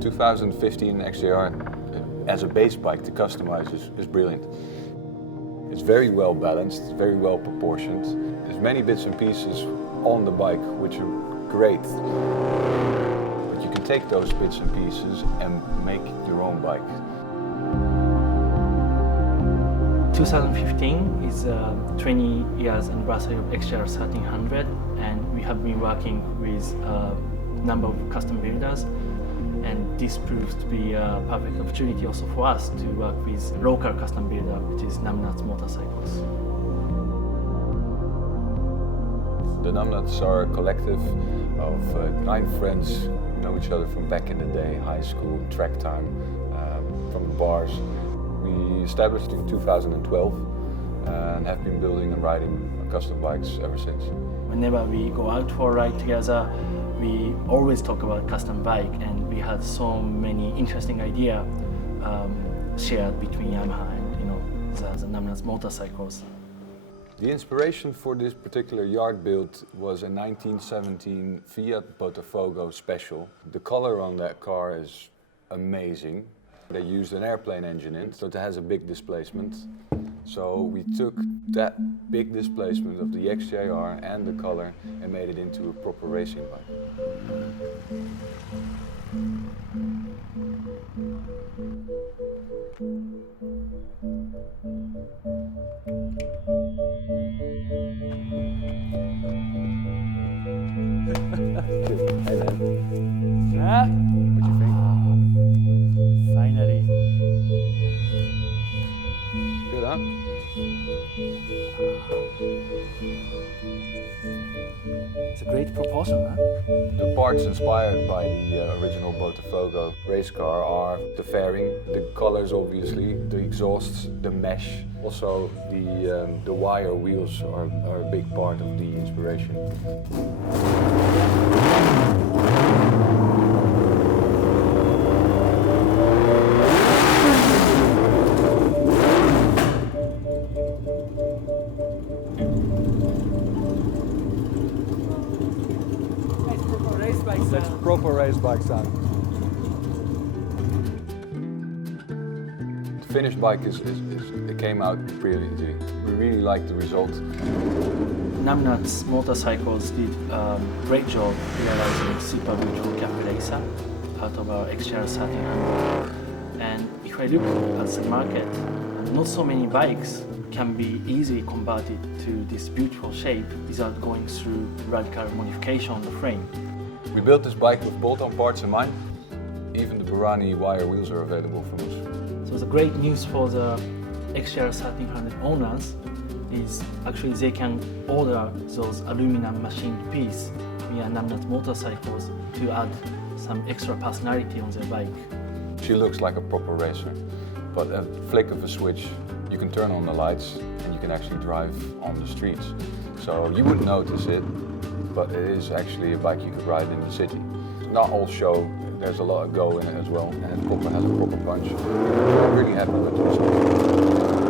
2015 XJR as a base bike to customize is brilliant. It's very well balanced, very well proportioned. There's many bits and pieces on the bike which are great. But you can take those bits and pieces and make your own bike. 2015 is 20 years anniversary of XJR1300, and we have been working with a number of custom builders, and this proves to be a perfect opportunity also for us to work with local custom builder, which is Numbnut Motorcycles. The Numbnuts are a collective of 9 friends who know each other from back in the day, high school, track time, from the bars. We established in 2012 and have been building and riding custom bikes ever since. Whenever we go out for a ride together, we always talk about custom bike, and we had so many interesting ideas shared between Yamaha and the Numbnut Motorcycles. The inspiration for this particular yard build was a 1917 Fiat Botafogo Special. The color on that car is amazing. They used an airplane engine in, so it has a big displacement. So we took that big displacement of the XJR and the color and made it into a proper racing bike. Hey man. Yeah? What do you think? Finally. Good, huh? It's a great proportion, huh? The parts inspired by the original Botafogo race car are the fairing, the colors obviously, the exhausts, the mesh. Also the wire wheels are a big part of the inspiration. That's proper race bike sound. The finished bike it came out pretty easy. We really liked the result. Numbnut Motorcycles did a great job realizing super beautiful cap racer out of our XJR1300. And if I look at the market, not so many bikes can be easily converted to this beautiful shape without going through radical modification on the frame. We built this bike with bolt-on parts in mind. Even the Burani wire wheels are available from us. So the great news for the XJR1300 owners is actually they can order those aluminum machined pieces via Numbnut Motorcycles to add some extra personality on their bike. She looks like a proper racer, but a flick of a switch, you can turn on the lights and you can actually drive on the streets. So you wouldn't notice it, but it is actually a bike you could ride in the city. Not all show, there's a lot of go in it as well, and it has a proper punch. I'm really happy with the result.